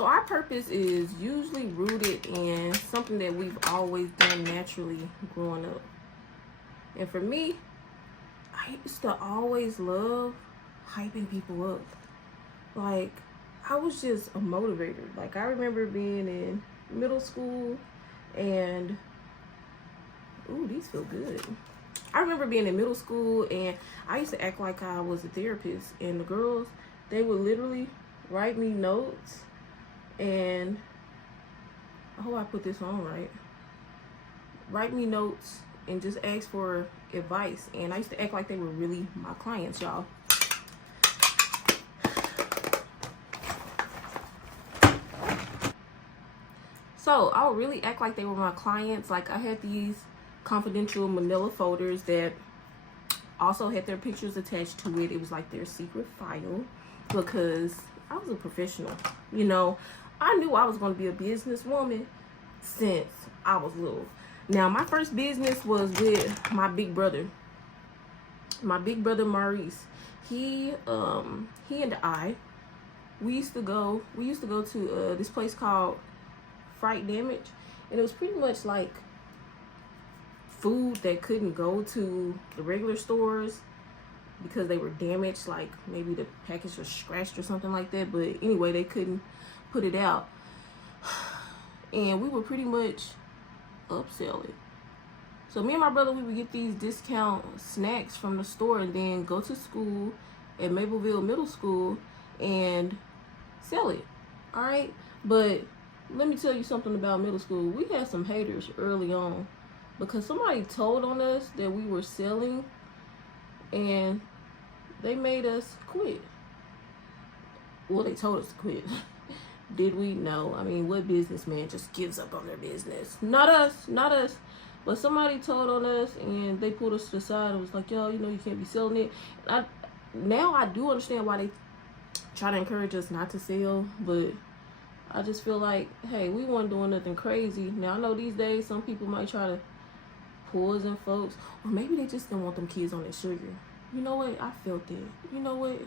So our purpose is usually rooted in something that we've always done naturally growing up. And for me, I used to always love hyping people up. Like, I was just a motivator. Like, I remember being in middle school and, ooh, these feel good. I remember being in middle school and I used to act like I was a therapist. And the girls, they would literally write me notes and, I hope I put this on right. Write me notes and just ask for advice. And I used to act like they were really my clients, y'all. So I would really act like they were my clients. Like, I had these confidential manila folders that also had their pictures attached to it. It was like their secret file because I was a professional. You know, I knew I was going to be a businesswoman since I was little. Now, my first business was with my big brother. My big brother Maurice. He and I, we used to go to this place called Fright Damage, and it was pretty much like food that couldn't go to the regular stores because they were damaged, like maybe the package was scratched or something like that. But anyway, they couldn't put it out, and we would pretty much upsell it. So me and my brother, we would get these discount snacks from the store and then go to school at Mableville Middle School and sell it. All right, but let me tell you something about middle school. We had some haters early on because somebody told on us that we were selling and they made us quit. Well, they told us to quit. Did we? No. I mean, what businessman just gives up on their business? Not us, not us. But somebody told on us and they pulled us to the side and was like, yo, you know, you can't be selling it. Now I do understand why they try to encourage us not to sell, but I just feel like, hey, we weren't doing nothing crazy. Now, I know these days some people might try to poison folks, or maybe they just didn't want them kids on their sugar. You know what? I felt it. You know what?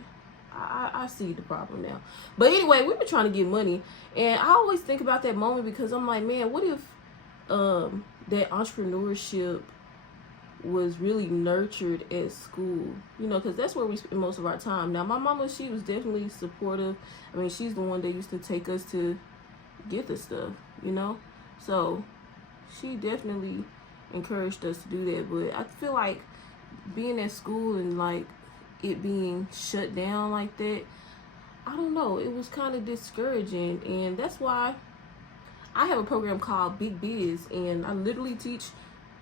I see the problem now. But anyway, we were trying to get money, and I always think about that moment because I'm like, man, what if that entrepreneurship was really nurtured at school, you know, because that's where we spend most of our time. Now, my mama, she was definitely supportive. I mean, she's the one that used to take us to get the stuff, you know, so she definitely encouraged us to do that. But I feel like being at school and like it being shut down like that, I don't know, it was kind of discouraging. And that's why I have a program called Big Biz, and I literally teach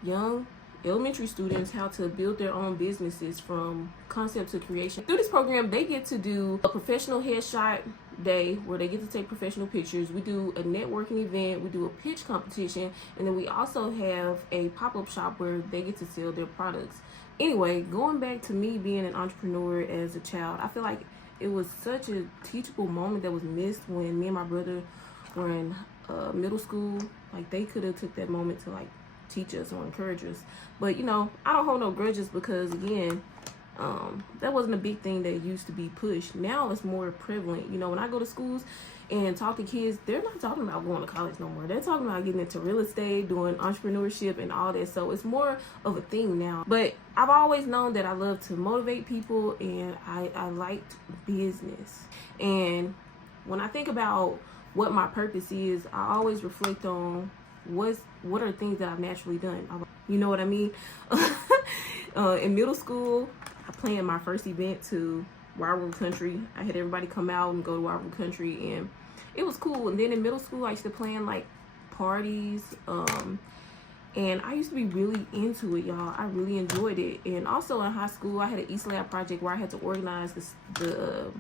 young elementary students how to build their own businesses from concept to creation. Through this program, they get to do a professional headshot day where they get to take professional pictures. We do a networking event, we do a pitch competition, and then we also have a pop-up shop where they get to sell their products. Anyway, going back to me being an entrepreneur as a child, I feel like it was such a teachable moment that was missed when me and my brother were in middle school. Like, they could have took that moment to like teach us or encourage us. But you know, I don't hold no grudges because again, that wasn't a big thing that used to be pushed. Now it's more prevalent. You know, when I go to schools and talk to kids, they're not talking about going to college no more. They're talking about getting into real estate, doing entrepreneurship and all that. So it's more of a thing now. But I've always known that I love to motivate people, and I liked business. And when I think about what my purpose is, I always reflect on what are things that I've naturally done. You know what I mean? In middle school, I planned my first event to Wild World Country. I had everybody come out and go to Wild World Country, and it was cool. And then in middle school, I used to plan like parties, and I used to be really into it, y'all. I really enjoyed it. And also in high school, I had an East Lab project where I had to organize the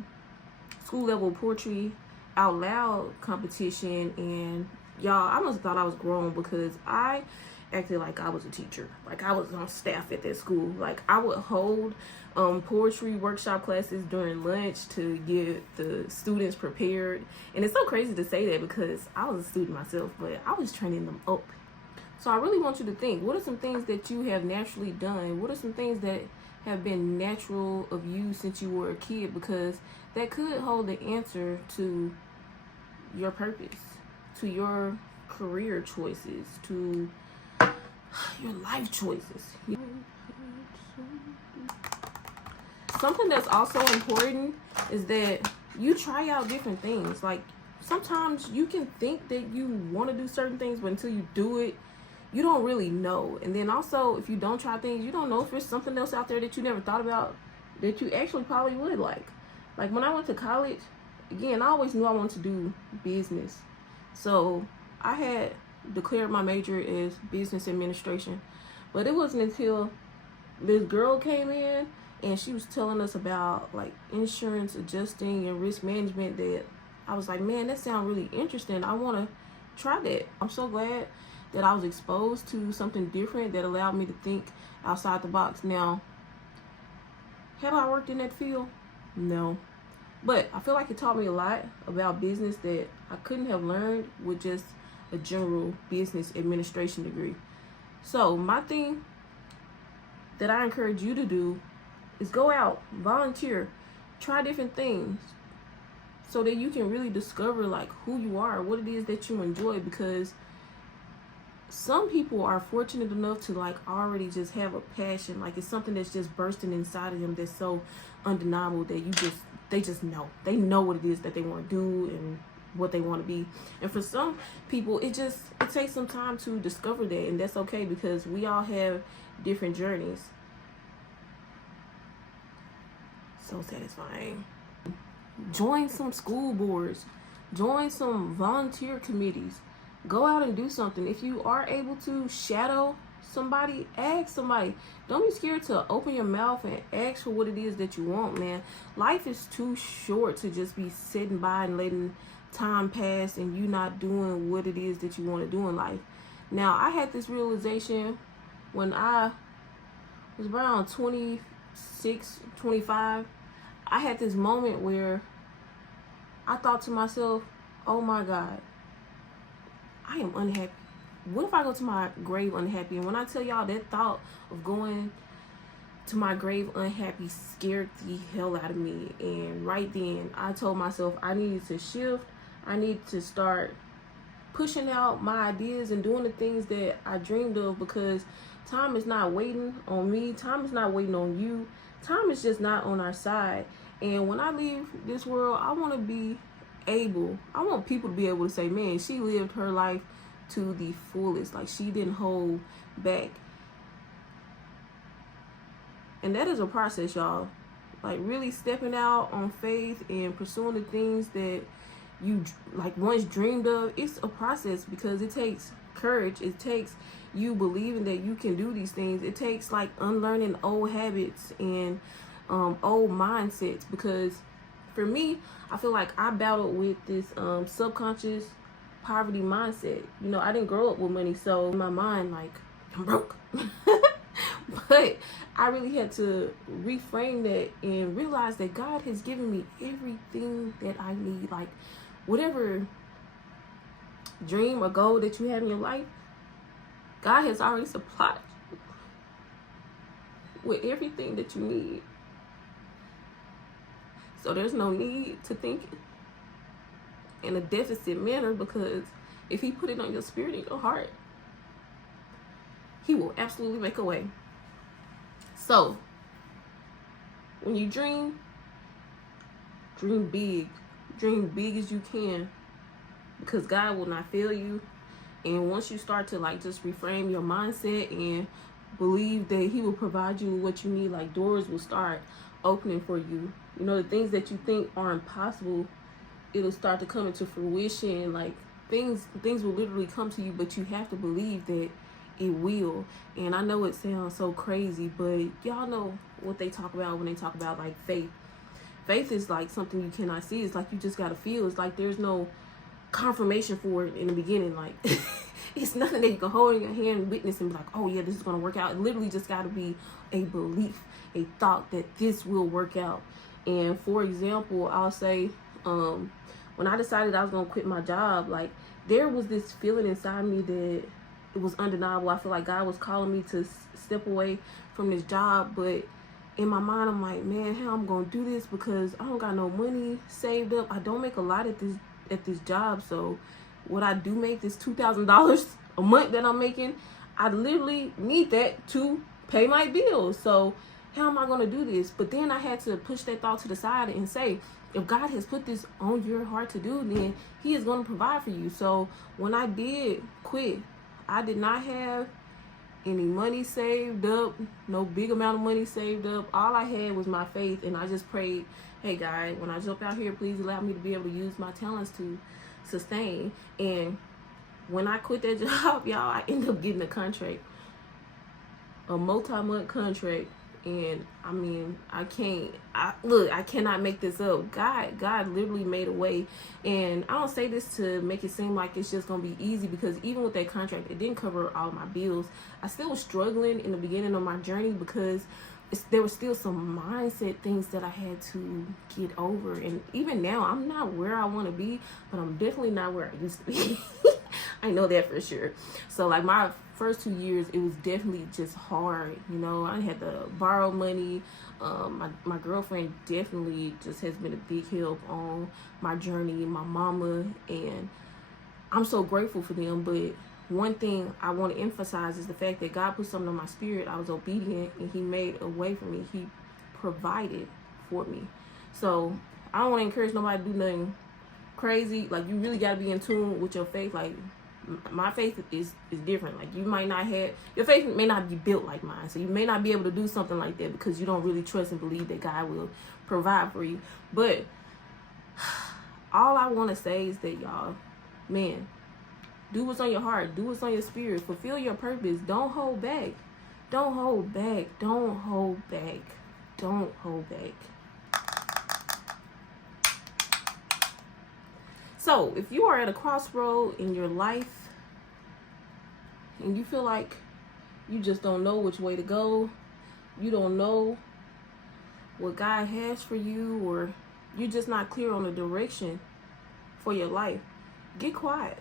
school level poetry out loud competition. And y'all, I must have thought I was grown because I acted like I was a teacher. Like, I was on staff at that school. Like, I would hold poetry workshop classes during lunch to get the students prepared. And it's so crazy to say that because I was a student myself, but I was training them up. So I really want you to think, what are some things that you have naturally done? What are some things that have been natural of you since you were a kid? Because that could hold the answer to your purpose, to your career choices, to your life choices. Something that's also important is that you try out different things. Like, sometimes you can think that you want to do certain things, but until you do it, you don't really know. And then also, if you don't try things, you don't know if there's something else out there that you never thought about that you actually probably would like. Like, when I went to college, again, I always knew I wanted to do business. So I had declared my major as business administration. But it wasn't until this girl came in and she was telling us about like insurance adjusting and risk management that I was like, man, that sounds really interesting. I want to try that. I'm so glad that I was exposed to something different that allowed me to think outside the box. Now, have I worked in that field? No. But I feel like it taught me a lot about business that I couldn't have learned with just a general business administration degree. So my thing that I encourage you to do is go out, volunteer, try different things so that you can really discover like who you are, what it is that you enjoy, because some people are fortunate enough to like already just have a passion, like it's something that's just bursting inside of them that's so undeniable that they just know. They know what it is that they want to do and what they want to be. And for some people, it takes some time to discover that, and that's okay because we all have different journeys. So satisfying. Join some school boards, join some volunteer committees, go out and do something. If you are able to shadow somebody, ask somebody. Don't be scared to open your mouth and ask for what it is that you want, man. Life is too short to just be sitting by and letting time pass and you not doing what it is that you want to do in life. Now, I had this realization when I was around 26, 25. I had this moment where I thought to myself, oh my God, I am unhappy. What if I go to my grave unhappy? And when I tell y'all, that thought of going to my grave unhappy scared the hell out of me. And right then, I told myself I needed to shift. I need to start pushing out my ideas and doing the things that I dreamed of, because time is not waiting on me. Time is not waiting on you. Time is just not on our side. And when I leave this world, I want to be able, I want people to be able to say, man, she lived her life to the fullest. Like, she didn't hold back. And that is a process, y'all. Like, really stepping out on faith and pursuing the things that you like once dreamed of. It's a process because it takes courage. It takes you believing that you can do these things. It takes like unlearning old habits and old mindsets, because for me, I feel like I battled with this subconscious poverty mindset. You know, I didn't grow up with money, so in my mind, like, I'm broke. But I really had to reframe that and realize that God has given me everything that I need. Like, whatever dream or goal that you have in your life, God has already supplied you with everything that you need. So there's no need to think in a deficit manner, because if he put it on your spirit and your heart, he will absolutely make a way. So when you dream big. Dream big as you can, because God will not fail you. And once you start to like just reframe your mindset and believe that he will provide you with what you need, like doors will start opening for you. You know, the things that you think are impossible, it'll start to come into fruition. Like things will literally come to you, but you have to believe that it will. And I know it sounds so crazy, but y'all know what they talk about when they talk about like faith. Faith is like something you cannot see. It's like you just gotta feel. It's like there's no confirmation for it in the beginning. Like it's nothing that you can hold in your hand and witness and be like, oh yeah, this is gonna work out. It literally just gotta be a belief, a thought that this will work out. And for example, I'll say when I decided I was gonna quit my job, like there was this feeling inside me that it was undeniable. I feel like God was calling me to step away from this job, but in my mind, I'm like, man, how I'm gonna do this, because I don't got no money saved up. I don't make a lot at at this job. So what I do make, this $2,000 a month that I'm making, I literally need that to pay my bills. So how am I going to do this? But then I had to push that thought to the side and say, if God has put this on your heart to do, then he is going to provide for you. So when I did quit, I did not have any money saved up, no big amount of money saved up. All I had was my faith, and I just prayed, hey God, when I jump out here, please allow me to be able to use my talents to sustain. And when I quit that job, y'all, I ended up getting a contract, a multi-month contract. And I mean, I cannot make this up. God literally made a way. And I don't say this to make it seem like it's just gonna be easy, because even with that contract, it didn't cover all my bills. I still was struggling in the beginning of my journey, because there were still some mindset things that I had to get over. And even now, I'm not where I want to be, but I'm definitely not where I used to be. I know that for sure. So like my first 2 years, it was definitely just hard. You know, I had to borrow money. My girlfriend definitely just has been a big help on my journey, my mama, and I'm so grateful for them. But one thing I want to emphasize is the fact that God put something on my spirit. I was obedient, and he made a way for me. He provided for me. So I don't want to encourage nobody to do nothing crazy. Like, you really got to be in tune with your faith. Like, my faith is different. Like, you might not have, your faith may not be built like mine, so you may not be able to do something like that because you don't really trust and believe that God will provide for you. But all I want to say is that, y'all, man, do what's on your heart, do what's on your spirit, fulfill your purpose. Don't hold back. Don't hold back. Don't hold back. Don't hold back. So if you are at a crossroad in your life and you feel like you just don't know which way to go, you don't know what God has for you, or you're just not clear on the direction for your life, get quiet.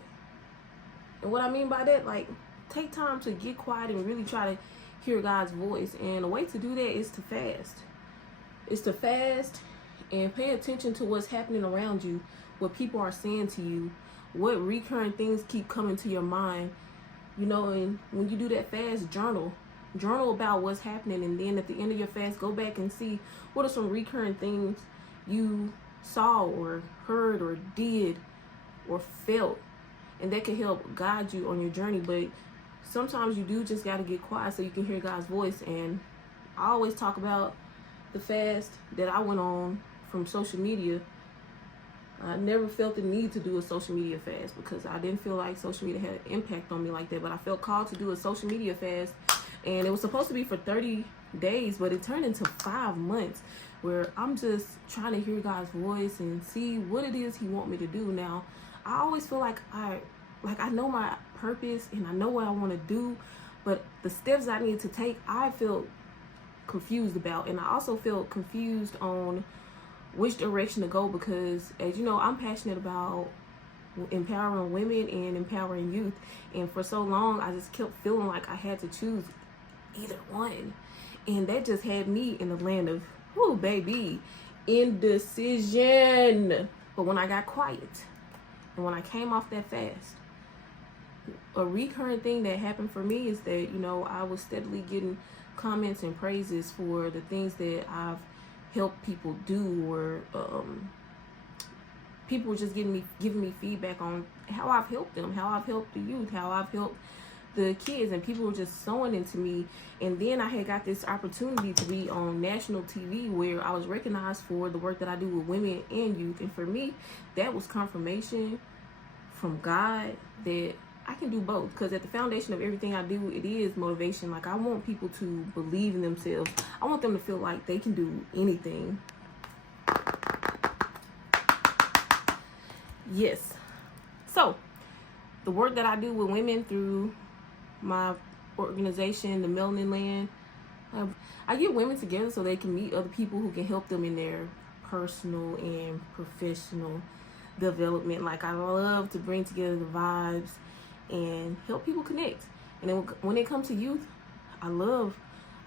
And what I mean by that, like, take time to get quiet and really try to hear God's voice. And a way to do that is to fast. It's to fast and pay attention to what's happening around you, what people are saying to you, what recurring things keep coming to your mind. You know, and when you do that fast, journal about what's happening. And then at the end of your fast, go back and see what are some recurring things you saw or heard or did or felt. And that can help guide you on your journey. But sometimes you do just got to get quiet so you can hear God's voice. And I always talk about the fast that I went on from social media. I never felt the need to do a social media fast because I didn't feel like social media had an impact on me like that. But I felt called to do a social media fast. And it was supposed to be for 30 days, but it turned into 5 months where I'm just trying to hear God's voice and see what it is he wants me to do. Now, I always feel like I know my purpose and I know what I want to do, but the steps I need to take, I feel confused about. And I also feel confused on which direction to go because, as you know, I'm passionate about empowering women and empowering youth. And for so long, I just kept feeling like I had to choose either one. And that just had me in the land of, whoo, baby, indecision. But when I got quiet and when I came off that fast, a recurring thing that happened for me is that, you know, I was steadily getting comments and praises for the things that I've helped people do, or people were just giving me feedback on how I've helped them, how I've helped the youth, how I've helped the kids, and people were just sewing into me. And then I had got this opportunity to be on national TV where I was recognized for the work that I do with women and youth. And for me, that was confirmation from God that I can do both, because at the foundation of everything I do, it is motivation. Like, I want people to believe in themselves. I want them to feel like they can do anything. Yes. So the work that I do with women through my organization, the Melanin Land, I get women together so they can meet other people who can help them in their personal and professional development. Like, I love to bring together the vibes and help people connect. And then when it comes to youth, I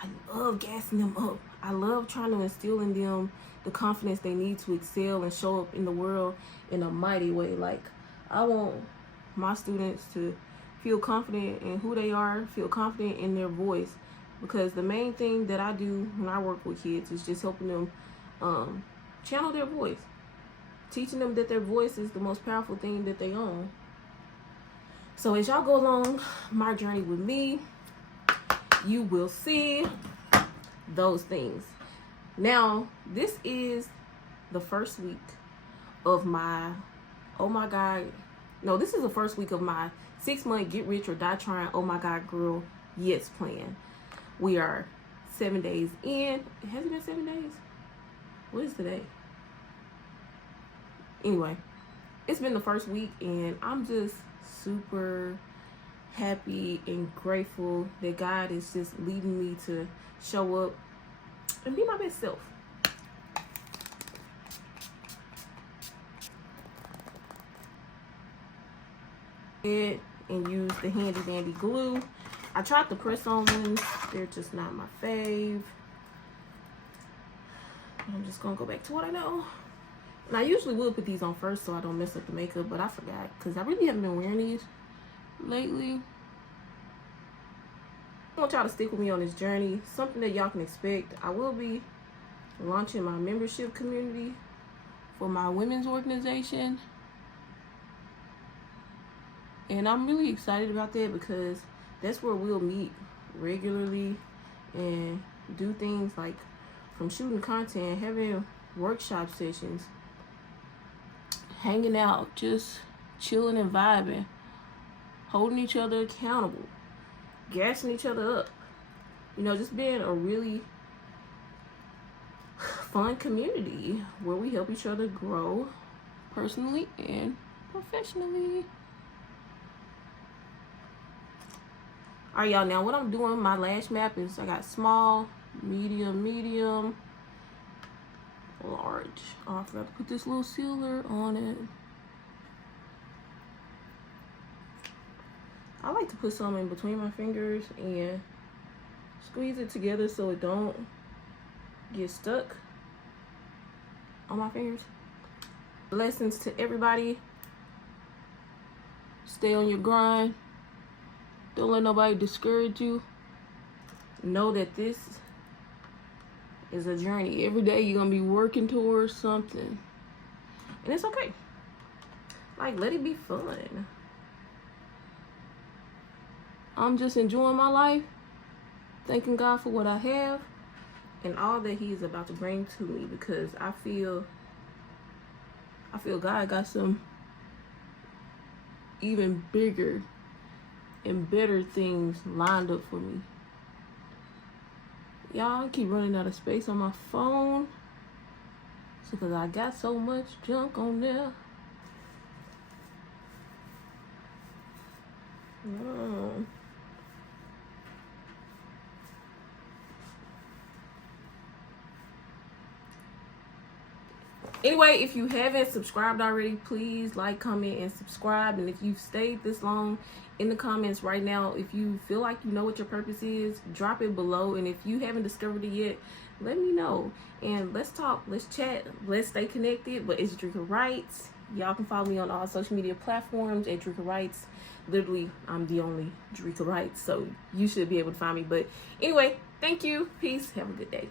I love gassing them up. I love trying to instill in them the confidence they need to excel and show up in the world in a mighty way. Like, I want my students to feel confident in who they are, feel confident in their voice, because the main thing that I do when I work with kids is just helping them channel their voice, teaching them that their voice is the most powerful thing that they own. So as y'all go along my journey with me, you will see those things. Now, this is the first week of my, oh my God, no, this is the first week of my 6-month get rich or die trying, oh my God, girl, yes plan. We are 7 days in. Has it been 7 days? What is today? Anyway, it's been the first week and I'm just super happy and grateful that God is just leading me to show up and be my best self. And use the handy dandy glue. I tried the press on ones, they're just not my fave. I'm just gonna go back to what I know. And I usually will put these on first so I don't mess up the makeup, but I forgot because I really haven't been wearing these lately. I want y'all to stick with me on this journey. Something that y'all can expect. I will be launching my membership community for my women's organization. And I'm really excited about that because that's where we'll meet regularly and do things like from shooting content, having workshop sessions, hanging out, just chilling and vibing, holding each other accountable, gassing each other up. You know, just being a really fun community where we help each other grow personally and professionally. All right, y'all, now what I'm doing, my lash map is I got small, medium, large. Oh, I forgot to put this little sealer on it. I like to put some in between my fingers and squeeze it together so it don't get stuck on my fingers. Blessings to everybody. Stay on your grind. Don't let nobody discourage you. Know that this is a journey. Every day you're gonna be working towards something. And it's okay. Like, let it be fun. I'm just enjoying my life, thanking God for what I have and all that He is about to bring to me, because I feel God got some even bigger and better things lined up for me. Y'all, I keep running out of space on my phone. It's because I got so much junk on there. Oh. Anyway, if you haven't subscribed already, please like, comment, and subscribe. And if you've stayed this long, in the comments right now, if you feel like you know what your purpose is, drop it below. And if you haven't discovered it yet, let me know. And let's talk, let's chat, let's stay connected. But it's Drika Writes. Y'all can follow me on all social media platforms at Drika Writes. Literally, I'm the only Drika Writes, so you should be able to find me. But anyway, thank you. Peace. Have a good day.